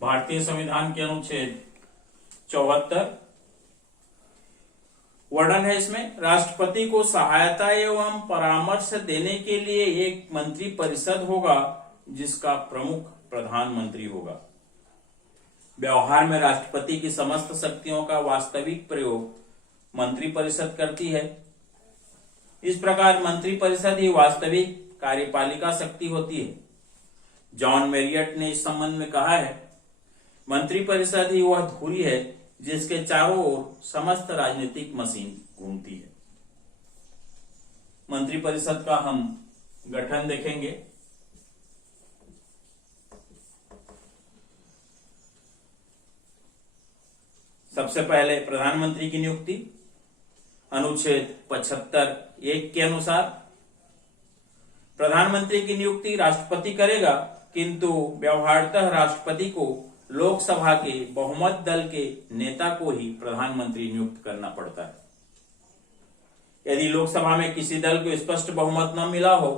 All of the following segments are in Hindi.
भारतीय संविधान के अनुच्छेद 74 वर्णन है इसमें, राष्ट्रपति को सहायता एवं परामर्श देने के लिए एक मंत्री परिषद होगा जिसका प्रमुख प्रधानमंत्री होगा। व्यवहार में राष्ट्रपति की समस्त शक्तियों का वास्तविक प्रयोग मंत्री परिषद करती है। इस प्रकार मंत्री परिषद ही वास्तविक कार्यपालिका शक्ति होती है। जॉन मेरियट ने इस संबंध में कहा है, मंत्री परिषद ही वह धुरी है जिसके चारों ओर समस्त राजनीतिक मशीन घूमती है। मंत्री परिषद का हम गठन देखेंगे। सबसे पहले प्रधानमंत्री की नियुक्ति। अनुच्छेद 75(1) के अनुसार प्रधानमंत्री की नियुक्ति राष्ट्रपति करेगा, किंतु व्यवहारतः राष्ट्रपति को लोकसभा के बहुमत दल के नेता को ही प्रधानमंत्री नियुक्त करना पड़ता है। यदि लोकसभा में किसी दल को स्पष्ट बहुमत न मिला हो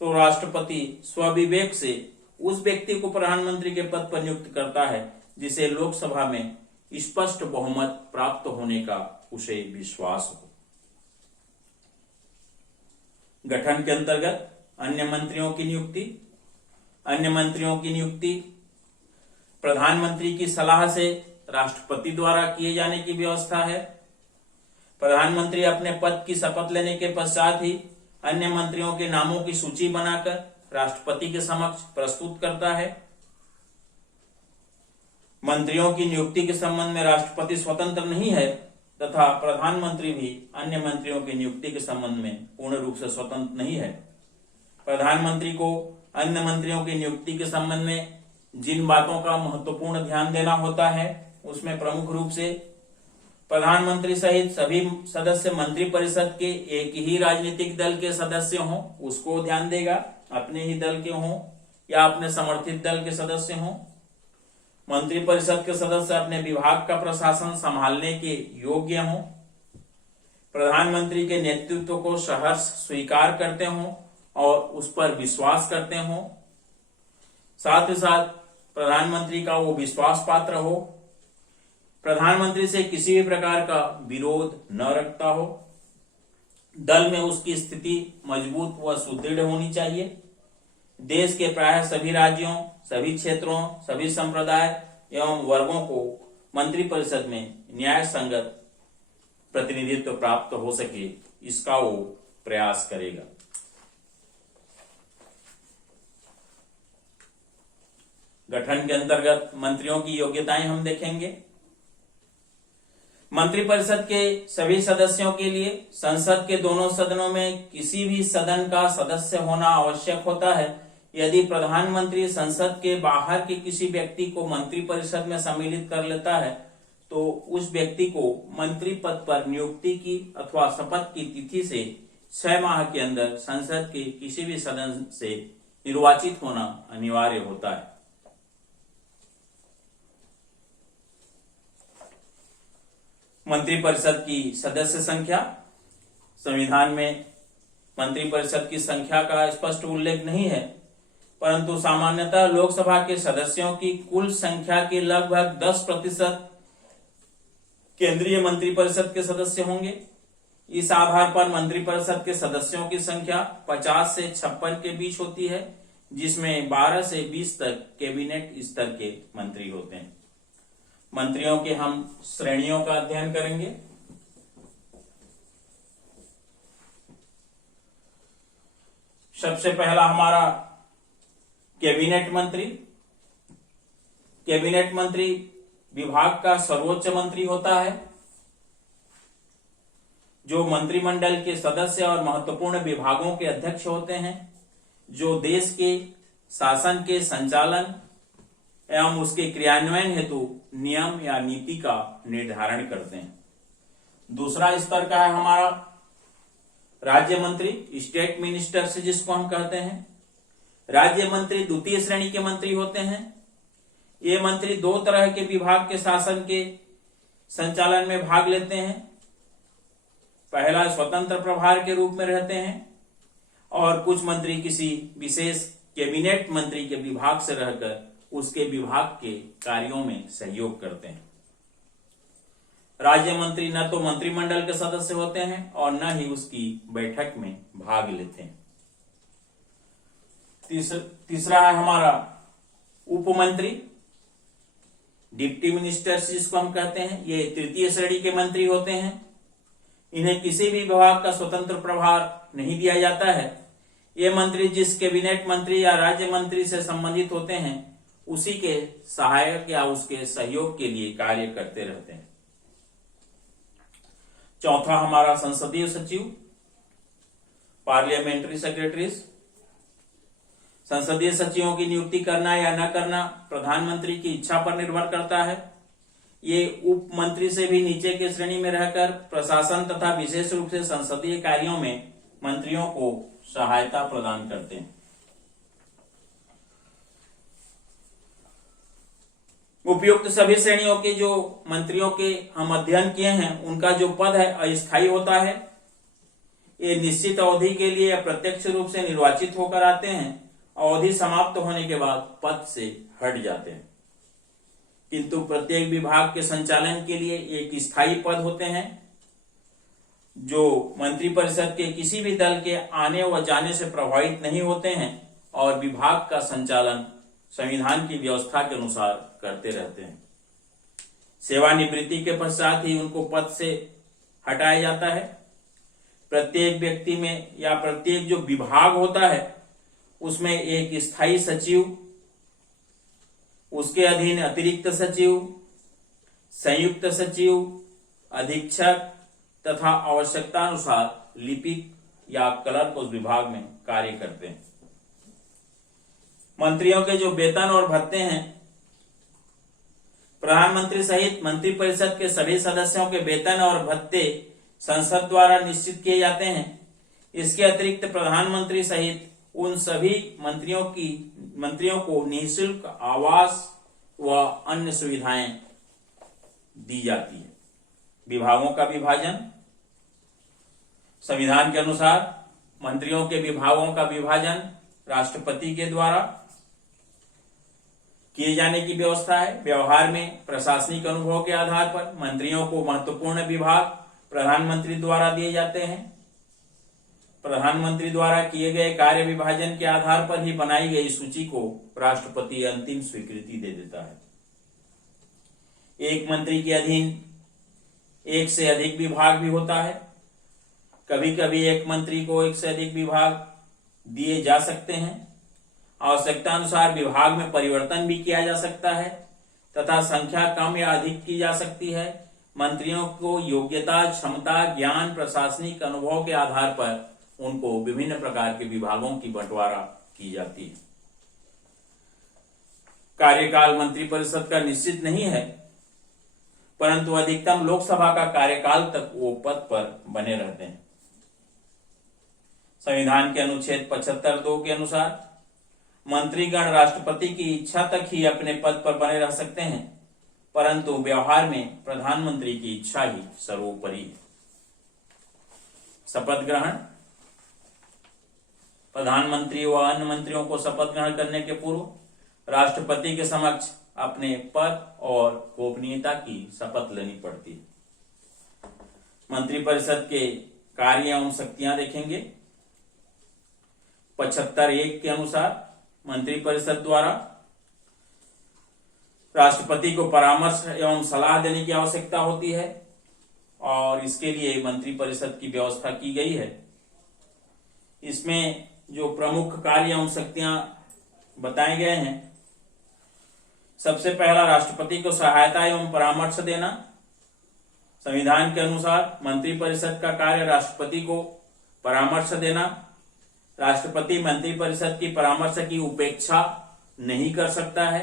तो राष्ट्रपति स्वविवेक से उस व्यक्ति को प्रधानमंत्री के पद पर नियुक्त करता है जिसे लोकसभा में स्पष्ट बहुमत प्राप्त होने का उसे विश्वास हो। गठन के अंतर्गत अन्य मंत्रियों की नियुक्ति। अन्य मंत्रियों की नियुक्ति प्रधानमंत्री की सलाह से राष्ट्रपति द्वारा किए जाने की व्यवस्था है। प्रधानमंत्री अपने पद की शपथ लेने के पश्चात ही अन्य मंत्रियों के नामों की सूची बनाकर राष्ट्रपति के समक्ष प्रस्तुत करता है। मंत्रियों की नियुक्ति के संबंध में राष्ट्रपति स्वतंत्र नहीं है तथा प्रधानमंत्री भी अन्य मंत्रियों की नियुक्ति के संबंध में पूर्ण रूप से स्वतंत्र नहीं है। प्रधानमंत्री को अन्य मंत्रियों की नियुक्ति के संबंध में जिन बातों का महत्वपूर्ण ध्यान देना होता है उसमें प्रमुख रूप से प्रधानमंत्री सहित सभी सदस्य मंत्री परिषद के एक ही राजनीतिक दल के सदस्य हों उसको ध्यान देगा, अपने ही दल के हों या अपने समर्थित दल के सदस्य हों। मंत्री परिषद के सदस्य अपने विभाग का प्रशासन संभालने के योग्य हों, प्रधानमंत्री के नेतृत्व को सहर्ष स्वीकार करते हों और उस पर विश्वास करते हों, साथ ही साथ प्रधानमंत्री का वो विश्वास पात्र हो, प्रधानमंत्री से किसी भी प्रकार का विरोध न रखता हो, दल में उसकी स्थिति मजबूत व सुदृढ़ होनी चाहिए, देश के प्रायः सभी राज्यों, सभी क्षेत्रों, सभी संप्रदाय एवं वर्गों को मंत्री परिषद में न्याय संगत प्रतिनिधित्व प्राप्त हो सके इसका वो प्रयास करेगा। गठन के अंतर्गत मंत्रियों की योग्यताएं हम देखेंगे। मंत्रिपरिषद के सभी सदस्यों के लिए संसद के दोनों सदनों में किसी भी सदन का सदस्य होना आवश्यक होता है। यदि प्रधानमंत्री संसद के बाहर के किसी व्यक्ति को मंत्रिपरिषद में सम्मिलित कर लेता है तो उस व्यक्ति को मंत्री पद पर नियुक्ति की अथवा शपथ की तिथि से 6 माह के अंदर संसद के किसी भी सदन से निर्वाचित होना अनिवार्य होता है। मंत्रिपरिषद की सदस्य संख्या। संविधान में मंत्रिपरिषद की संख्या का स्पष्ट उल्लेख नहीं है, परंतु सामान्यतः लोकसभा के सदस्यों की कुल संख्या के लगभग 10% केंद्रीय मंत्रिपरिषद के सदस्य होंगे। इस आधार पर मंत्रिपरिषद के सदस्यों की संख्या 50 से 56 के बीच होती है, जिसमें 12 से 20 तक कैबिनेट स्तर के मंत्री होते हैं। मंत्रियों के हम श्रेणियों का अध्ययन करेंगे। सबसे पहला हमारा कैबिनेट मंत्री। कैबिनेट मंत्री विभाग का सर्वोच्च मंत्री होता है जो मंत्रिमंडल के सदस्य और महत्वपूर्ण विभागों के अध्यक्ष होते हैं, जो देश के शासन के संचालन एवं उसके क्रियान्वयन हेतु नियम या नीति का निर्धारण करते हैं। दूसरा स्तर का है हमारा राज्य मंत्री, स्टेट मिनिस्टर्स जिसको हम कहते हैं। राज्य मंत्री द्वितीय श्रेणी के मंत्री होते हैं। ये मंत्री 2 तरह के विभाग के शासन के संचालन में भाग लेते हैं। पहला स्वतंत्र प्रभार के रूप में रहते हैं और कुछ मंत्री किसी विशेष कैबिनेट मंत्री के विभाग से रहकर उसके विभाग के कार्यों में सहयोग करते हैं। राज्य मंत्री न तो मंत्रिमंडल के सदस्य होते हैं और न ही उसकी बैठक में भाग लेते हैं। तीसरा है हमारा उप मंत्री, डिप्टी मिनिस्टर्स जिसको हम कहते हैं। ये तृतीय श्रेणी के मंत्री होते हैं। इन्हें किसी भी विभाग का स्वतंत्र प्रभार नहीं दिया जाता है। ये मंत्री जिस कैबिनेट मंत्री या राज्य मंत्री से संबंधित होते हैं उसी के सहायक या उसके सहयोग के लिए कार्य करते रहते हैं। चौथा हमारा संसदीय सचिव, पार्लियामेंट्री सेक्रेटरीज। संसदीय सचिवों की नियुक्ति करना या न करना प्रधानमंत्री की इच्छा पर निर्भर करता है। ये उप मंत्री से भी नीचे के श्रेणी में रहकर प्रशासन तथा विशेष रूप से संसदीय कार्यों में मंत्रियों को सहायता प्रदान करते हैं। उपयुक्त सभी श्रेणियों के जो मंत्रियों के हम अध्ययन किए हैं उनका जो पद है अस्थायी होता है। ये निश्चित अवधि के लिए अप्रत्यक्ष रूप से निर्वाचित होकर आते हैं। अवधि समाप्त होने के बाद पद से हट जाते हैं। किंतु प्रत्येक विभाग के संचालन के लिए एक स्थायी पद होते हैं जो मंत्रिपरिषद के किसी भी दल के आने व जाने से प्रभावित नहीं होते हैं और विभाग का संचालन संविधान की व्यवस्था के अनुसार करते रहते हैं। सेवानिवृत्ति के पश्चात ही उनको पद से हटाया जाता है। प्रत्येक व्यक्ति में या प्रत्येक जो विभाग होता है उसमें एक स्थायी सचिव, उसके अधीन अतिरिक्त सचिव, संयुक्त सचिव, अधीक्षक तथा आवश्यकतानुसार लिपिक या क्लर्क उस विभाग में कार्य करते हैं। मंत्रियों के जो वेतन और भत्ते हैं, प्रधानमंत्री सहित मंत्रिपरिषद के सभी सदस्यों के वेतन और भत्ते संसद द्वारा निश्चित किए जाते हैं। इसके अतिरिक्त प्रधानमंत्री सहित उन सभी मंत्रियों को निःशुल्क आवास व अन्य सुविधाएं दी जाती है। विभागों का विभाजन, संविधान के अनुसार मंत्रियों के विभागों का विभाजन राष्ट्रपति के द्वारा किए जाने की व्यवस्था है। व्यवहार में प्रशासनिक अनुभव के आधार पर मंत्रियों को महत्वपूर्ण विभाग प्रधानमंत्री द्वारा दिए जाते हैं। प्रधानमंत्री द्वारा किए गए कार्य विभाजन के आधार पर ही बनाई गई सूची को राष्ट्रपति अंतिम स्वीकृति दे देता है। एक मंत्री के अधीन एक से अधिक विभाग भी होता है। कभी कभी एक मंत्री को एक से अधिक विभाग दिए जा सकते हैं। आवश्यकता अनुसार विभाग में परिवर्तन भी किया जा सकता है तथा संख्या कम या अधिक की जा सकती है। मंत्रियों को योग्यता, क्षमता, ज्ञान, प्रशासनिक अनुभव के आधार पर उनको विभिन्न प्रकार के विभागों की बंटवारा की जाती है। कार्यकाल मंत्रिपरिषद का निश्चित नहीं है, परंतु अधिकतम लोकसभा का कार्यकाल तक वो पद पर बने रहते हैं। संविधान के अनुच्छेद 75(2) के अनुसार मंत्रीगण राष्ट्रपति की इच्छा तक ही अपने पद पर बने रह सकते हैं, परंतु व्यवहार में प्रधानमंत्री की इच्छा ही सर्वोपरि है। शपथ ग्रहण, प्रधानमंत्री व अन्य मंत्रियों को शपथ ग्रहण करने के पूर्व राष्ट्रपति के समक्ष अपने पद और गोपनीयता की शपथ लेनी पड़ती है। मंत्रिपरिषद के कार्य एवं शक्तियां देखेंगे। 75(1) के अनुसार मंत्रिपरिषद द्वारा राष्ट्रपति को परामर्श एवं सलाह देने की आवश्यकता होती है और इसके लिए मंत्रिपरिषद की व्यवस्था की गई है। इसमें जो प्रमुख कार्य एवं शक्तियां बताए गए हैं, सबसे पहला राष्ट्रपति को सहायता एवं परामर्श देना। संविधान के अनुसार मंत्रिपरिषद का कार्य राष्ट्रपति को परामर्श देना। राष्ट्रपति मंत्रिपरिषद की परामर्श की उपेक्षा नहीं कर सकता है।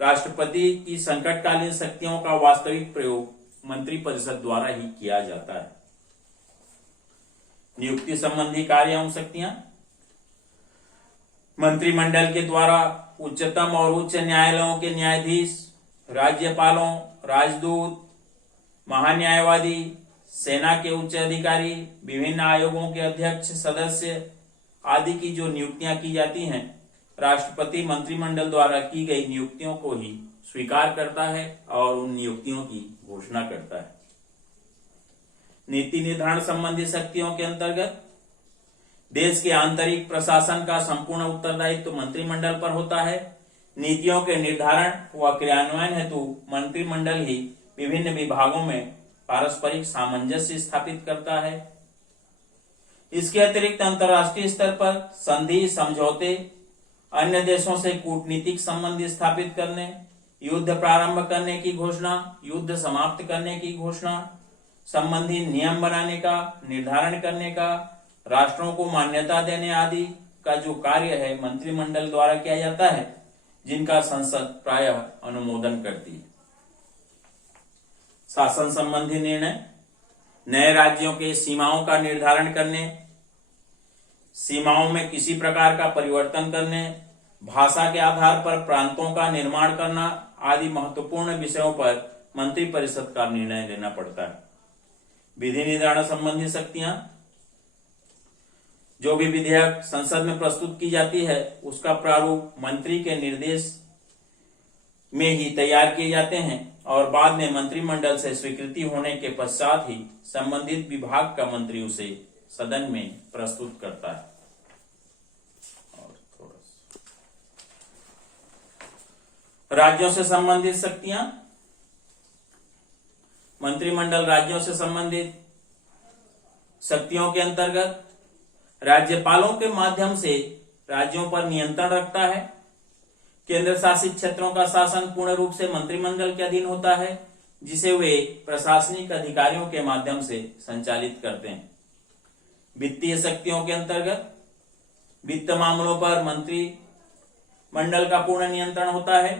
राष्ट्रपति की संकटकालीन शक्तियों का वास्तविक प्रयोग मंत्रिपरिषद द्वारा ही किया जाता है। नियुक्ति संबंधी कार्य एवं शक्तियां, मंत्रिमंडल के द्वारा उच्चतम और उच्च न्यायालयों के न्यायाधीश, राज्यपालों, राजदूत, महान्यायवादी, सेना के उच्च अधिकारी, विभिन्न आयोगों के अध्यक्ष, सदस्य आदि की जो नियुक्तियां की जाती हैं, राष्ट्रपति मंत्रिमंडल द्वारा की गई नियुक्तियों को ही स्वीकार करता है और उन नियुक्तियों की घोषणा करता है। नीति निर्धारण संबंधी शक्तियों के अंतर्गत देश के आंतरिक प्रशासन का संपूर्ण उत्तरदायित्व मंत्रिमंडल पर होता है। नीतियों के निर्धारण व क्रियान्वयन हेतु मंत्रिमंडल ही विभिन्न विभागों में पारस्परिक सामंजस्य स्थापित करता है। इसके अतिरिक्त अंतर्राष्ट्रीय स्तर पर संधि, समझौते, अन्य देशों से कूटनीतिक संबंध स्थापित करने, युद्ध प्रारंभ करने की घोषणा, युद्ध समाप्त करने की घोषणा संबंधी नियम बनाने का, निर्धारण करने का, राष्ट्रों को मान्यता देने आदि का जो कार्य है मंत्रिमंडल द्वारा किया जाता है, जिनका संसद प्रायः अनुमोदन करती है। शासन संबंधी निर्णय, नए राज्यों के सीमाओं का निर्धारण करने, सीमाओं में किसी प्रकार का परिवर्तन करने, भाषा के आधार पर प्रांतों का निर्माण करना आदि महत्वपूर्ण विषयों पर मंत्रिपरिषद का निर्णय लेना पड़ता है। विधि निर्धारण संबंधी शक्तियां, जो भी विधेयक संसद में प्रस्तुत की जाती है उसका प्रारूप मंत्री के निर्देश में ही तैयार किए जाते हैं और बाद में मंत्रिमंडल से स्वीकृति होने के पश्चात ही संबंधित विभाग का मंत्री उसे सदन में प्रस्तुत करता है। और राज्यों से संबंधित शक्तियां, मंत्रिमंडल राज्यों से संबंधित शक्तियों के अंतर्गत राज्यपालों के माध्यम से राज्यों पर नियंत्रण रखता है। केंद्र शासित क्षेत्रों का शासन पूर्ण रूप से मंत्रिमंडल के अधीन होता है, जिसे वे प्रशासनिक अधिकारियों के माध्यम से संचालित करते हैं। वित्तीय शक्तियों के अंतर्गत वित्त मामलों पर मंत्रिमंडल का पूर्ण नियंत्रण होता है।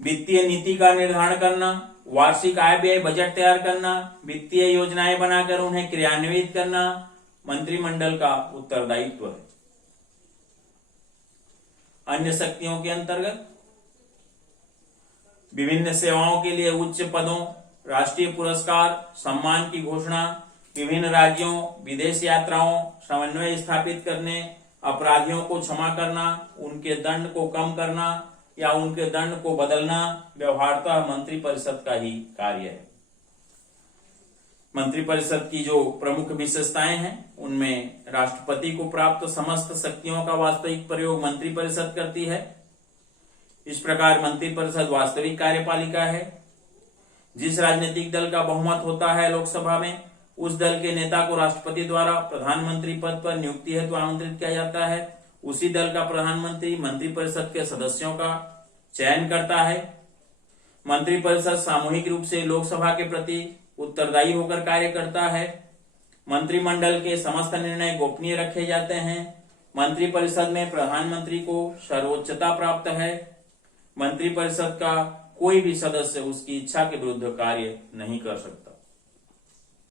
वित्तीय नीति का निर्धारण करना, वार्षिक आय व्यय बजट तैयार करना, वित्तीय योजनाएं बनाकर उन्हें क्रियान्वित करना मंत्रिमंडल का उत्तरदायित्व है। अन्य शक्तियों के अंतर्गत विभिन्न सेवाओं के लिए उच्च पदों, राष्ट्रीय पुरस्कार, सम्मान की घोषणा, विभिन्न राज्यों, विदेश यात्राओं, समन्वय स्थापित करने, अपराधियों को क्षमा करना, उनके दंड को कम करना या उनके दंड को बदलना व्यवहारतः मंत्रिपरिषद का ही कार्य है। मंत्रिपरिषद की जो प्रमुख विशेषताएं हैं उनमें राष्ट्रपति को प्राप्त समस्त शक्तियों का वास्तविक प्रयोग मंत्रिपरिषद करती है। इस प्रकार मंत्रिपरिषद वास्तविक कार्यपालिका है। जिस राजनीतिक दल का बहुमत होता है लोकसभा में, उस दल के नेता को राष्ट्रपति द्वारा प्रधानमंत्री पद पर नियुक्ति हेतु आमंत्रित किया जाता है। उसी दल का प्रधानमंत्री मंत्रिपरिषद के सदस्यों का चयन करता है। मंत्रिपरिषद सामूहिक रूप से लोकसभा के प्रति उत्तरदायी होकर कार्य करता है। मंत्रिमंडल के समस्त निर्णय गोपनीय रखे जाते हैं। मंत्रिपरिषद में प्रधानमंत्री को सर्वोच्चता प्राप्त है। मंत्रिपरिषद का कोई भी सदस्य उसकी इच्छा के विरुद्ध कार्य नहीं कर सकता।